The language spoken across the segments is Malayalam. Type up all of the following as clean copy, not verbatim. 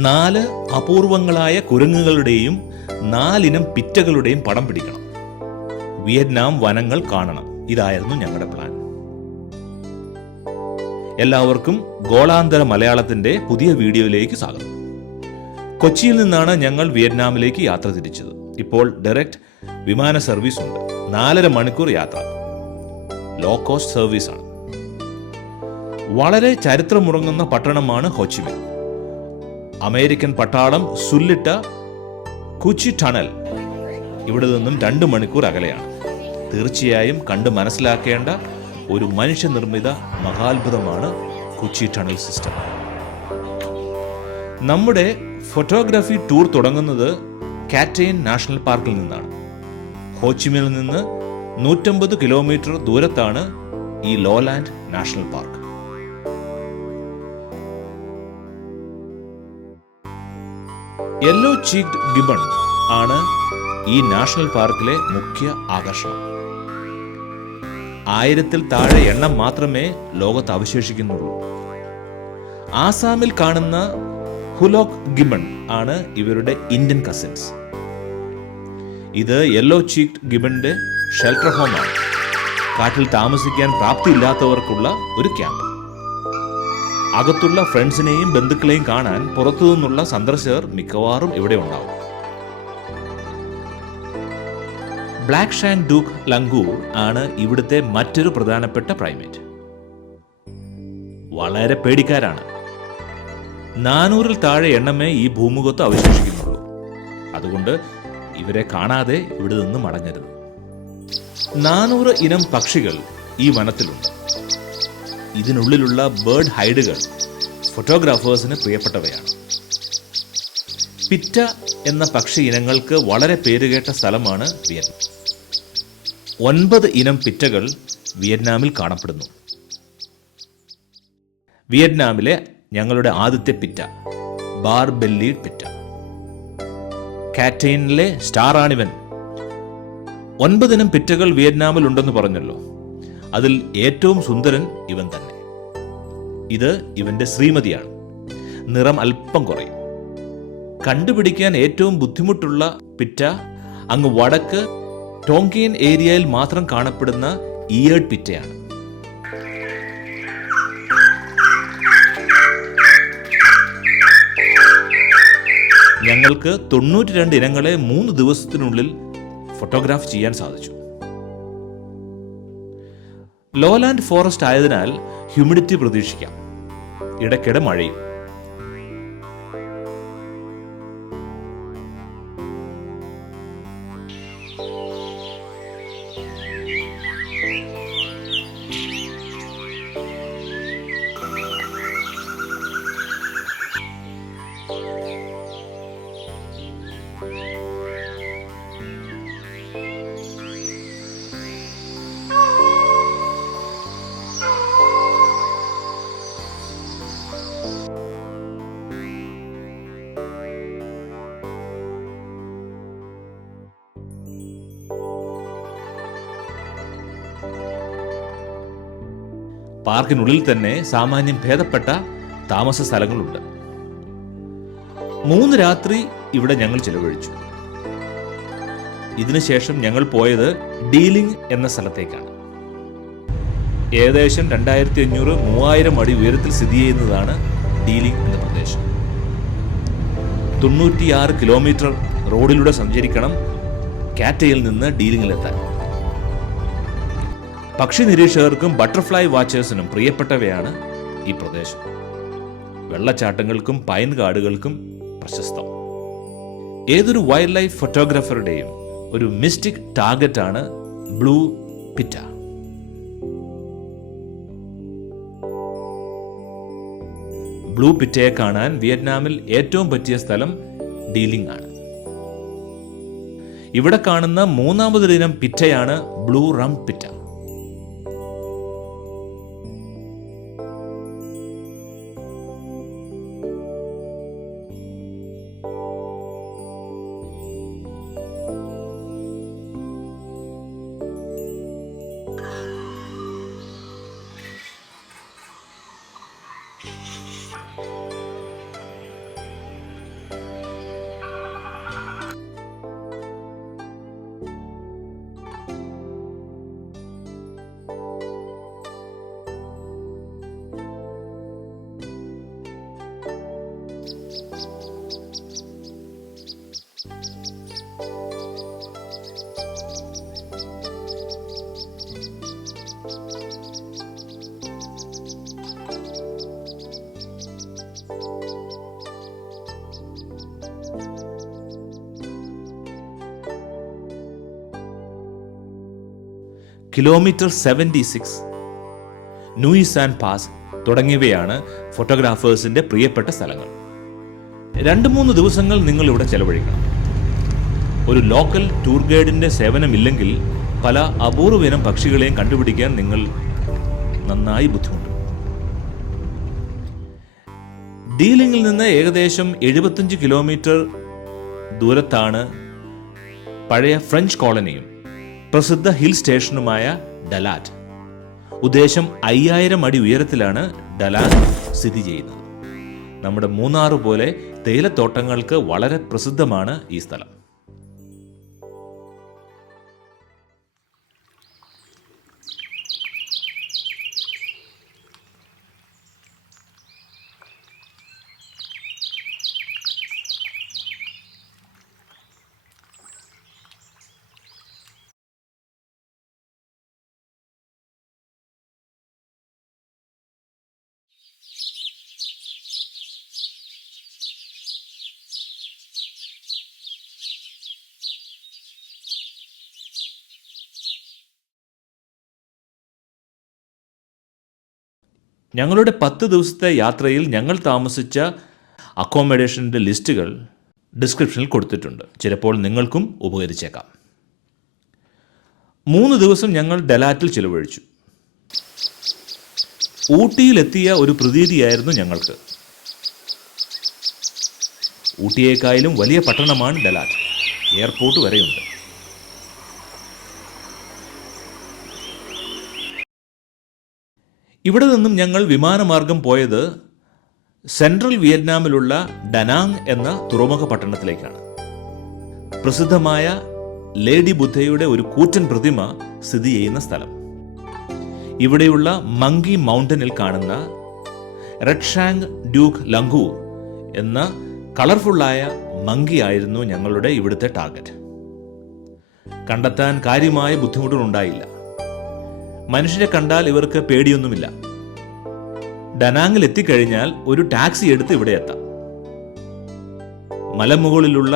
4 അപൂർവങ്ങളായ കുരങ്ങുകളുടെയും 4 ഇനം പിറ്റകളുടെയും പടം പിടിക്കണം. വിയറ്റ്നാം വനങ്ങൾ കാണണം. ഇതായിരുന്നു ഞങ്ങളുടെ പ്ലാൻ. എല്ലാവർക്കും ഗോളാന്തര മലയാളത്തിന്റെ പുതിയ വീഡിയോയിലേക്ക് സ്വാഗതം. കൊച്ചിയിൽ നിന്നാണ് ഞങ്ങൾ വിയറ്റ്നാമിലേക്ക് യാത്ര തിരിച്ചത്. ഇപ്പോൾ ഡയറക്റ്റ് വിമാന സർവീസ് ഉണ്ട്. 4.5 മണിക്കൂർ യാത്ര. ലോ കോസ്റ്റ് സർവീസാണ്. വളരെ ചരിത്രമുറങ്ങുന്ന പട്ടണമാണ് ഹോച്ചിമിൻ. അമേരിക്കൻ പട്ടാളം സുല്ലിട്ട കുച്ചി ടണൽ ഇവിടെ നിന്നും 2 മണിക്കൂർ അകലെയാണ്. തീർച്ചയായും കണ്ട് മനസ്സിലാക്കേണ്ട ഒരു മനുഷ്യനിർമ്മിത മഹാത്ഭുതമാണ് കുച്ചി ടണൽ സിസ്റ്റം. നമ്മുടെ ഫോട്ടോഗ്രാഫി ടൂർ തുടങ്ങുന്നത് കാറ്റെയിൻ നാഷണൽ പാർക്കിൽ നിന്നാണ്. ഹോച്ചിമിനിൽ നിന്ന് 150 കിലോമീറ്റർ ദൂരത്താണ് ഈ lowland national park. Yellow cheeked gibbon ആണ് ഈ നാഷണൽ പാർക്കിലെ മുഖ്യ ആകർഷണം. 1000-ൽ താഴെ എണ്ണം മാത്രമേ ലോകത്ത് അവശേഷിക്കുന്നുള്ളൂ. ആസാമിൽ കാണുന്ന ഹുലോക്ക് ഗിബൺ ആണ് ഇവരുടെ ഇന്ത്യൻ കസിൻസ്. ഇത് യെല്ലോ ചീക്ഡ് ഗിബണിന്റെ ഷെൽട്ടർ ഹോമാണ്. കാട്ടിൽ താമസിക്കാൻ പ്രാപ്തിയില്ലാത്തവർക്കുള്ള ഒരു ക്യാമ്പ്. അകത്തുള്ള ഫ്രണ്ട്സിനെയും ബന്ധുക്കളെയും കാണാൻ പുറത്തുനിന്നുള്ള സന്ദർശകർ മിക്കവാറും ഇവിടെ ഉണ്ടാവും. ബ്ലാക്ക് ഷാങ് ഡൂക്ക് ലംഗൂർ ആണ് ഇവിടുത്തെ മറ്റൊരു പ്രധാനപ്പെട്ട പ്രൈമേറ്റ്. വളരെ പേടിക്കാരാണ്. 400-ൽ താഴെ എണ്ണമേ ഈ ഭൂമുഖത്ത് അവശേഷിക്കുന്നുള്ളൂ. അതുകൊണ്ട് ഇവരെ കാണാതെ ഇവിടെ നിന്ന് മടങ്ങരുത്. 400 ഇനം പക്ഷികൾ ഈ വനത്തിലുണ്ട്. ഇതിനുള്ളിലുള്ള ബേർഡ് ഹൈഡുകൾ ഫോട്ടോഗ്രാഫേഴ്സിന് പ്രിയപ്പെട്ടവയാണ്. പിറ്റ എന്ന പക്ഷി ഇനങ്ങൾക്ക് വളരെ പേരുകേട്ട സ്ഥലമാണ് വിയറ്റ്നാം. 9 ഇനം പിറ്റകൾ വിയറ്റ്നാമിൽ കാണപ്പെടുന്നു. വിയറ്റ്നാമിലെ ഞങ്ങളുടെ ആദ്യത്തെ പിറ്റ ബാർ ബെല്ലീഡ് പിറ്റ. കാറ്റെയിനിലെ സ്റ്റാർ ആണിവൻ. 9 ഇനം പിറ്റകൾ വിയറ്റ്നാമിൽ ഉണ്ടെന്ന് പറഞ്ഞല്ലോ. അതിൽ ഏറ്റവും സുന്ദരൻ ഇവൻ തന്നെ. ഇത് ഇവന്റെ ശ്രീമതിയാണ്. നിറം അല്പം കുറയും. കണ്ടുപിടിക്കാൻ ഏറ്റവും ബുദ്ധിമുട്ടുള്ള പിറ്റ അങ്ങ് വടക്ക് ടോങ്കിയൻ ഏരിയയിൽ മാത്രം കാണപ്പെടുന്ന ഇയേർഡ് പിറ്റയാണ്. ഞങ്ങൾക്ക് 92 ഇനങ്ങളെ 3 ദിവസത്തിനുള്ളിൽ ഫോട്ടോഗ്രാഫ് ചെയ്യാൻ സാധിച്ചു. ലോലാൻഡ് ഫോറസ്റ്റ് ആയതിനാൽ ഹ്യൂമിഡിറ്റി പ്രതീക്ഷിക്കാം. ഇടയ്ക്കിടെ മഴയും. പാർക്കിനുള്ളിൽ തന്നെ സാമാന്യം ഭേദപ്പെട്ട താമസ സ്ഥലങ്ങളുണ്ട്. 3 രാത്രി ഇവിടെ ഞങ്ങൾ ചിലവഴിച്ചു. ഇതിനുശേഷം ഞങ്ങൾ പോയത് ഡീലിംഗ് എന്ന സ്ഥലത്തേക്കാണ്. ഏകദേശം 2500-3000 അടി ഉയരത്തിൽ സ്ഥിതി ചെയ്യുന്നതാണ് ഡീലിംഗ് എന്ന പ്രദേശം. 96 കിലോമീറ്റർ റോഡിലൂടെ സഞ്ചരിക്കണം കാറ്റയിൽ നിന്ന് ഡീലിംഗിലെത്താൻ. പക്ഷി നിരീക്ഷകർക്കും ബട്ടർഫ്ലൈ വാച്ചേഴ്സിനും പ്രിയപ്പെട്ടവയാണ് ഈ പ്രദേശം. വെള്ളച്ചാട്ടങ്ങൾക്കും പൈൻ കാടുകൾക്കും പ്രശസ്തം. ഏതൊരു വൈൽഡ് ലൈഫ് ഫോട്ടോഗ്രാഫറുടെയും ഒരു മിസ്റ്റിക് ടാർഗറ്റാണ് ബ്ലൂ പിറ്റ. ബ്ലൂ പിറ്റയെ കാണാൻ വിയറ്റ്നാമിൽ ഏറ്റവും പറ്റിയ സ്ഥലം ഡീലിംഗ് ആണ്. ഇവിടെ കാണുന്ന 3ാമതൊരു ഇനം പിറ്റയാണ് blue rump pitta. Kilometre 76, Nui San Pass തുടങ്ങിയവയാണ് ഫോട്ടോഗ്രാഫേഴ്സിന്റെ പ്രിയപ്പെട്ട സ്ഥലങ്ങൾ. 2-3 ദിവസങ്ങൾ നിങ്ങൾ ഇവിടെ ചെലവഴിക്കണം. ഒരു ലോക്കൽ ടൂർ ഗൈഡിന്റെ സേവനമില്ലെങ്കിൽ പല അപൂർവയിനം പക്ഷികളെയും കണ്ടുപിടിക്കാൻ നിങ്ങൾ നന്നായി ബുദ്ധിമുട്ടും. ഡീലിംഗിൽ നിന്ന് ഏകദേശം 75 കിലോമീറ്റർ ദൂരത്താണ് പഴയ ഫ്രഞ്ച് കോളനിയും പ്രസിദ്ധ ഹിൽ സ്റ്റേഷനുമായ ഡലാറ്റ്. ഉദ്ദേശം 5000 അടി ഉയരത്തിലാണ് ഡലാറ്റ് സ്ഥിതി ചെയ്യുന്നത്. നമ്മുടെ മൂന്നാർ പോലെ തേയിലത്തോട്ടങ്ങൾക്ക് വളരെ പ്രസിദ്ധമാണ് ഈ സ്ഥലം. ഞങ്ങളുടെ 10 ദിവസത്തെ യാത്രയിൽ ഞങ്ങൾ താമസിച്ച അക്കോമഡേഷൻ്റെ ലിസ്റ്റുകൾ ഡിസ്ക്രിപ്ഷനിൽ കൊടുത്തിട്ടുണ്ട്. ചിലപ്പോൾ നിങ്ങൾക്കും ഉപകരിച്ചേക്കാം. 3 ദിവസം ഞങ്ങൾ ഡലാറ്റിൽ ചിലവഴിച്ചു. ഊട്ടിയിലെത്തിയ ഒരു പ്രതീതിയായിരുന്നു ഞങ്ങൾക്ക്. ഊട്ടിയേക്കാളും വലിയ പട്ടണമാണ് ഡലാറ്റ്. എയർപോർട്ട് വരെയുണ്ട്. ഇവിടെ നിന്നും ഞങ്ങൾ വിമാനമാർഗം പോയത് സെൻട്രൽ വിയറ്റ്നാമിലുള്ള ഡനാങ് എന്ന തുറമുഖ പട്ടണത്തിലേക്കാണ്. പ്രസിദ്ധമായ ലേഡി ബുദ്ധയുടെ ഒരു കൂറ്റൻ പ്രതിമ സ്ഥിതി ചെയ്യുന്ന സ്ഥലം. ഇവിടെയുള്ള മങ്കി മൗണ്ടനിൽ കാണുന്ന റെഡ് ഷാങ് ഡ്യൂക്ക് ലംഗൂർ എന്ന കളർഫുള്ളായ മങ്കി ആയിരുന്നു ഞങ്ങളുടെ ഇവിടുത്തെ ടാർഗറ്റ്. കണ്ടെത്താൻ കാര്യമായ ബുദ്ധിമുട്ടുകളുണ്ടായില്ല. മനുഷ്യരെ കണ്ടാൽ ഇവർക്ക് പേടിയൊന്നുമില്ല. ഡനാങ്ങിൽ എത്തിക്കഴിഞ്ഞാൽ ഒരു ടാക്സി എടുത്ത് ഇവിടെ എത്താം. മലമുകളിലുള്ള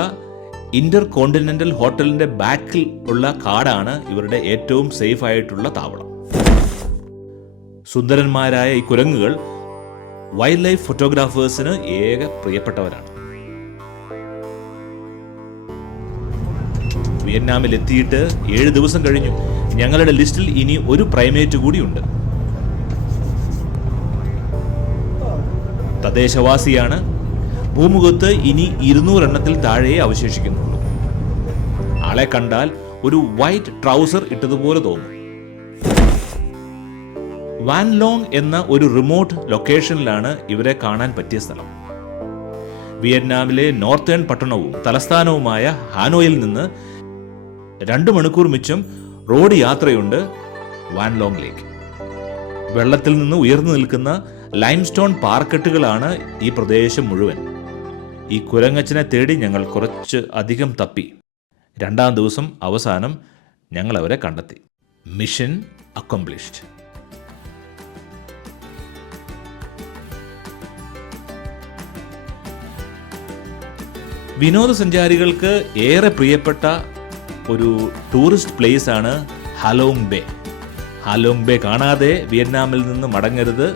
ഇന്റർ കോണ്ടിനെന്റൽ ഹോട്ടലിന്റെ ബാക്കിൽ ഉള്ള കാടാണ് ഇവരുടെ ഏറ്റവും സേഫ് ആയിട്ടുള്ള താവളം. സുന്ദരന്മാരായ ഈ കുരങ്ങുകൾ വൈൽഡ് ലൈഫ് ഫോട്ടോഗ്രാഫേഴ്സിന് ഏക പ്രിയപ്പെട്ടവരാണ്. വിയറ്റ്നാമിൽ എത്തിയിട്ട് 7 ദിവസം കഴിഞ്ഞു. ഞങ്ങളുടെ ലിസ്റ്റിൽ ഇനി ഒരു പ്രൈമേറ്റ് കൂടിയുണ്ട്. തദ്ദേശവാസിയാണ്. ഭൂമുഖത്ത് ഇനി 200 എണ്ണത്തിൽ താഴെയേ അവശേഷിക്കുന്നുള്ളൂ. ആളെ കണ്ടാൽ ഒരു വൈറ്റ് ട്രൗസർ ഇട്ടതുപോലെ തോന്നും. വാൻ ലോങ് എന്ന ഒരു റിമോട്ട് ലൊക്കേഷനിലാണ് ഇവരെ കാണാൻ പറ്റിയ സ്ഥലം. വിയറ്റ്നാമിലെ നോർത്തേൺ പട്ടണവും തലസ്ഥാനവുമായ ഹാനോയിൽ നിന്ന് 2 മണിക്കൂർ മിച്ചം റോഡ് യാത്രയുണ്ട് വാൻ ലോങ്ങിലേക്ക്. വെള്ളത്തിൽ നിന്ന് ഉയർന്നു നിൽക്കുന്ന ലൈംസ്റ്റോൺ പാറക്കെട്ടുകളാണ് ഈ പ്രദേശം മുഴുവൻ. ഈ കുരങ്ങച്ചനെ തേടി ഞങ്ങൾ കുറച്ച് അധികം തപ്പി. 2-ാം ദിവസം അവസാനം ഞങ്ങൾ അവരെ കണ്ടെത്തി. Mission accomplished. വിനോദസഞ്ചാരികൾക്ക് ഏറെ പ്രിയപ്പെട്ട ഒരു ടൂറിസ്റ്റ് പ്ലേസ് ആണ് ഹാലോങ് ബേ. ഹാലോങ് ബേ കാണാതെ വിയറ്റ്നാമിൽ നിന്ന് മടങ്ങരുത്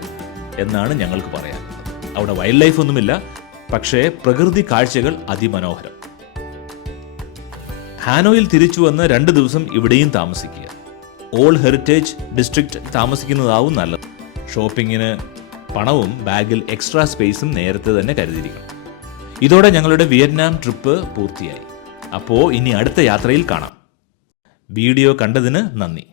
എന്നാണ് ഞങ്ങൾക്ക് പറയാൻ. അവിടെ വൈൽഡ് ലൈഫ് ഒന്നുമില്ല, പക്ഷേ പ്രകൃതി കാഴ്ചകൾ അതിമനോഹരം. ഹാനോയിൽ തിരിച്ചു വന്ന് 2 ദിവസം ഇവിടെയും താമസിക്കുക. ഓൾഡ് ഹെറിറ്റേജ് ഡിസ്ട്രിക്റ്റ് താമസിക്കുന്നതാവും നല്ലത്. ഷോപ്പിങ്ങിന് പണവും ബാഗിൽ എക്സ്ട്രാ സ്പേസും നേരത്തെ തന്നെ കരുതിയിരിക്കണം. ഇതോടെ ഞങ്ങളുടെ വിയറ്റ്നാം ട്രിപ്പ് പൂർത്തിയായി. അപ്പോൾ ഇനി അടുത്ത യാത്രയിൽ കാണാം. വീഡിയോ കണ്ടതിന് നന്ദി.